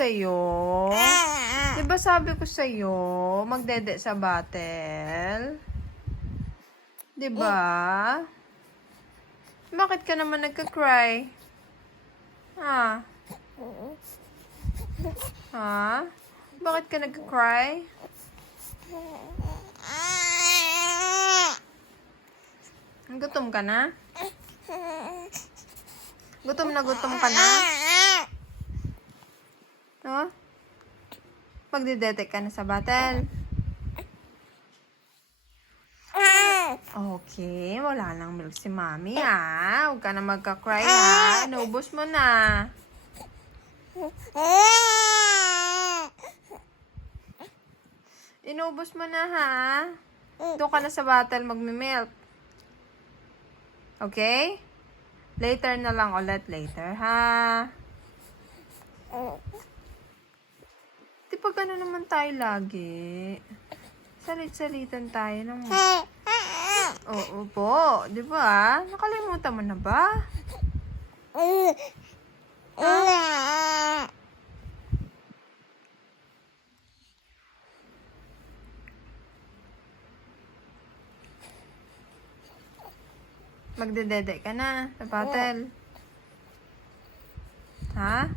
Sa'yo? Diba sabi ko sa'yo, magdede sa battle? Diba? Bakit ka naman nagka-cry? Ha? Ha? Bakit ka nagka-cry? Gutom ka na? Gutom ka na? No? Magdedete ka na sa battle? Okay, wala nang milk si mami ha. Huwag ka na magka-cry ha. Naubos mo na. Inubos mo na ha. Doon ka na sa battle magmi-milk. Okay? Later na lang ulit. Later ha. Di ba gano'n naman tayo lagi? Salit-salitan tayo ng... Oo po. Di ba? Nakalimutan mo na ba? Magdedede ka na sa battle. Ha?